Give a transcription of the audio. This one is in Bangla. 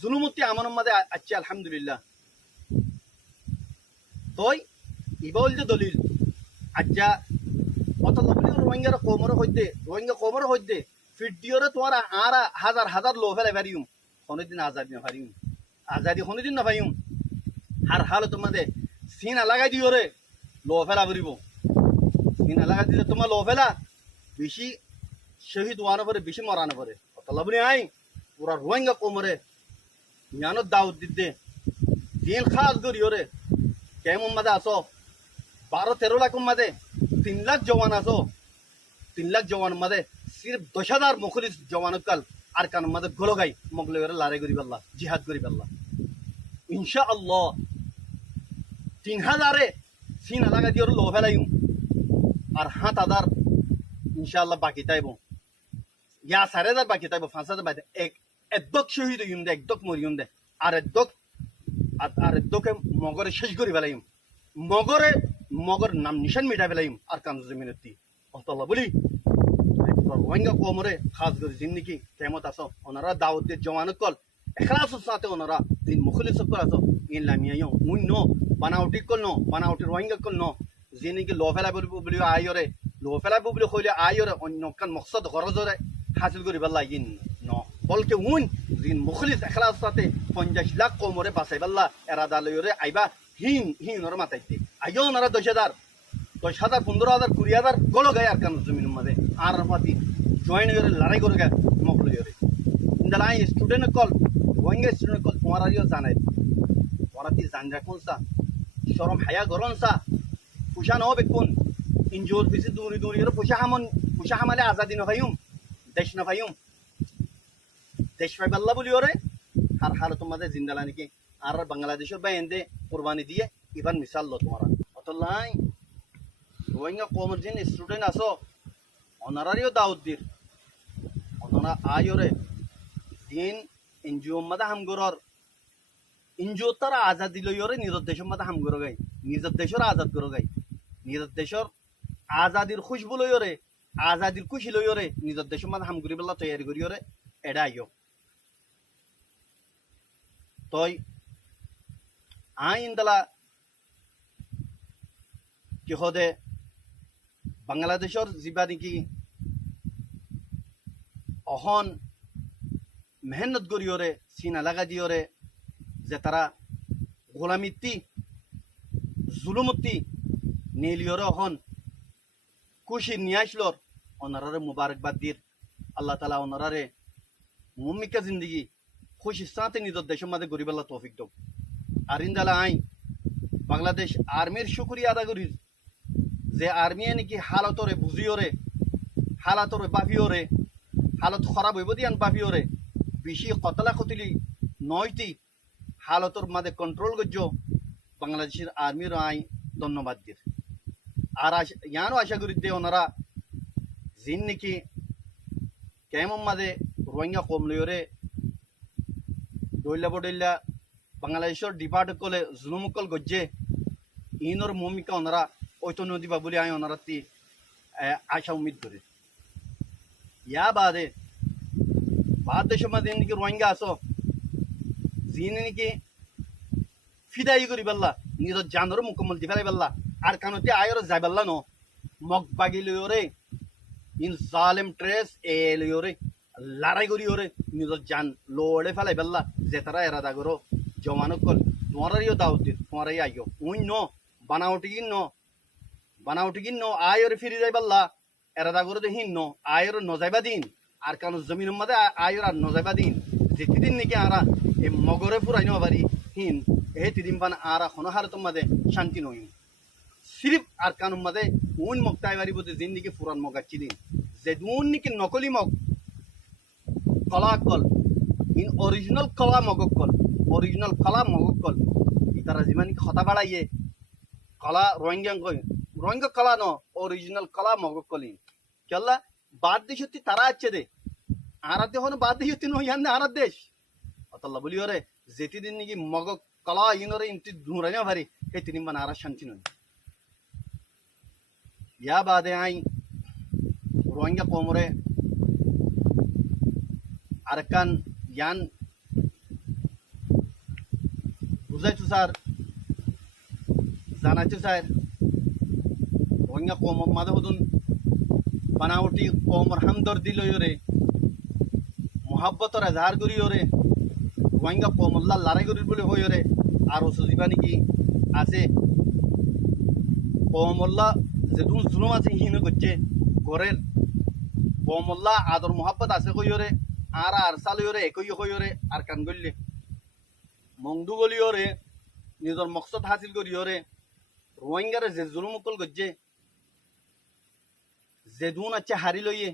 জুলুমতি আমার মাঝে আছে আলহামদুলিল্লাহ তই ইবাউল যে দলিল আজ্জা অত লবলি রোহিঙ্গা কোমর হইতে ভিডিওরে তোমার আর হাজার হাজার লো ফেলে পারিম কোনোদিন আজাদি না পারিম আজাদি কোনোদিন না পাইম আর হাল তোমাদের সিন লাগাই দিও রে লো ফেলা করিব সিন লাগাই দিলে তোমার লো ফেলা বেশি শহীদ ওয়ানো পরে বেশি মরানো পরে অত লবলি আই পুরা রোহিঙ্গা কোমরে জ্ঞানত দাউদ দিতে দিন খাস করিও রে কেমন মাঝে আসো 12-13 লাখ মাঝে 3 লাখ জওয়ান আসো 3 লাখ জওয়ান মাঝে সির্ফ 10,000 মুখলিস জওয়ান কাল আর কান মাঝে গলো গাই মগলে লড়াই করি পাল্লা জিহাদ করি পাল্লা ইনশাআল্লাহ 3,000 সিন লাগা দিও লো ফেলাইম আর 7,000 ইনশাআল্লাহ বাকি তাইব ইয়া 4,000 বাকি তাইব 5,000 বাকি একদক শহীদ হইম দে একদক মরিয়ম দে আর একদকে মগরে শেষ করি ফেলাইম মগর নাম নিশান মিটাই ফেলাইম আর কান্দু জমিনতি অতলা বলি রোহিঙ্গা কোমরে খাস করে জিন্দিগি কেমত আসো ওনারা দাউদ দিয়ে জওয়ানত কল এখলাসের সাথে ওনারা দিন মুখলিস কল আসো ইন লামিয়াইও মুন নো বানাউটি কল নো বানাউটি রোহিঙ্গা কল নো জিন্দিগি লো ফেলাই বলি আইরে লো ফেলাই বলি কইলে আইরে অন্য কান মকসদ গরজরে হাসিল করি পাল্লা ইন ন বলকে উন দিন মুখলিস এখলাস সাথে 50 লাখ কোমরে বাসাই পাল্লা এরাদা লইরে আইবা হিন ওর মাথাইতে আইও ওনারা 10,000 15,000 20,000 গলো গায় আর কান জমিনের মাঝে আর মাতি জয়েন করে লড়াই করে গায় মকলো করে ইন্দালাই স্টুডেন্ট কল রোহিঙ্গা স্টুডেন্ট কল তোমার আরিও জানাই তোরা তি জান রাখুন সা শরম হায়া গরন সা পুষা ন বেকুন ইনজোর বেশি দূরি করে পুষা হামালে আজাদি ন ভাইম দেশ না ভাইম দেশ ভাই আল্লাহ বলি ওরে আর হাল তোমাদের জিন্দালা নাকি আর বাংলাদেশের বাইন্দে কুরবানি দিয়ে ইভান মিসাল লো তোমারা অতলাই রোহিঙ্গা কোমর জিন স্টুডেন্ট আসো অনারারিও দাউদ দির অনারা আয়োরে দিন এনজিও মাদা হামগরর এনজিও তারা আজাদি লইরে নিজের দেশের মাদা হামগর গাই নিজের দেশের আজাদ করো গাই নিজের দেশের আজাদির খুশবু লইরে আজাদির খুশি লইরে নিজের দেশের মাদা হামগরি বেলা তৈরি করিরে এডা আইও তই আইন দালা কি হদে বাংলাদেশের যা নাকি অহন মেহনত করিওরে সিনা লাগা দিওরে যে তারা গোলামিত্তি জুলুমতি নীলিওরে অহন খুশি নিয়ে আসলোর ওনারারে মুবারকবাদ দির আল্লাহ তালা ওনারারে মুমিকা জিন্দগি খুশি সাথে নিজের দেশের মাঝে গরিবাল্লা তৌফিক দো আর ইন্দালা আই বাংলাদেশ আর্মির শুক্রিয়া আদা করি যে আর্মি নাকি হালতরে বুঝিওরে হালাতরে বাফিওরে হালত খারাপ হইব দিয়ান বাফিওরে বেশি কতলা কতলি নয়টি হালতর মাঝে কন্ট্রোল করছ বাংলাদেশের আর্মির আই ধন্যবাদ দির আর ইয়ানও আশা করি দে ওনারা জিন নাকি কেমন মাঝে রোহিঙ্গা কম লইরে দৈল্লা বডৈল্লা বাংলাদেশের ডিপার্ট কলে জুলুমকল গজ্জে ইনর ভূমিকা ওনারা ঐতন্য দিবা বলে আমি ওনারা আশা উম্মিদ করি ইয়া বাদে দেশের মাঝে নাকি রোহিঙ্গা আসো যিনি নাকি ফিদাই করি পাল্লা নিজের জানর মুকম্মল দি ফেলাই পাল্লা আর কানতে আয়র যাই পাল্লা ন মগ বাগি লইরে ইন জালেম ট্রেস এ লইরে লড়াই করি ওরে নিজের জান লড়ে ফেলাই পাল্লা যে তারা এরাদা করো জমানো কল তোমারাইও দাওয়াত দিন তোমারাই আইও উই ন বানাউটি কিন ন আয়রে ফিরি যাই পাল্লা এরাদা করে হিন ন আয়র নজাইবা দিন আর কারণ জমিনের মধ্যে আয়র আর নজাইবা দিন যেদিন নাকি আরা এই মগরে ফুরাই ন পারি হিন এই তিদিন পান আর এখনো হারে তোমাদের শান্তি নই সিরিফ আর কানুন মাঝে উন মগতাই পারিব যে দিন নাকি ফুরান মগাচ্ছি দিন যে দুন নাকি নকলি মগ কলা কল ইন অরিজিনাল কলা মগক কল অরিজিনাল কলা মগক কল ইতারা যিমান খতা বাড়াইয়ে কলা রোহিঙ্গা কলা ন অরিজিনাল কলা মগক কলি কেলা বাদ দেশ হতে তারা আছে দে আর দেহ বাদ দেশ হতে নয় আর দেশ অতল্লা বলি ওরে যেটি দিন নাকি মগক কলা ইনরে ইনটি ধুরাই না ভারি সেই তিনি মানে আর শান্তি নয় ইয়া বাদে আই রোহিঙ্গা কোমরে আরকান ইয়ান বুঝাইছো স্যার জানাইছো স্যার রোহিঙ্গা কম মাঝে হদুন বানাওটি কমর হামদর্দি লইরে মোহাব্বতর এজাহার করিওরে রোহিঙ্গা কমল্লা লড়াই করির বলে হইরে আর সুজিবা নাকি আছে কমল্লা যেটুন জুলুম আছে হিন করছে ঘরের কমল্লা আদর মোহাব্বত আছে কইরে আর সালইরে একই হইরে আর কান গললে মংদু গলিওরে নিজের মকসদ হাসিল করিওরে রোহিঙ্গারে যে জুলুম উকল করছে যে দুন আছে হারি লইয়ে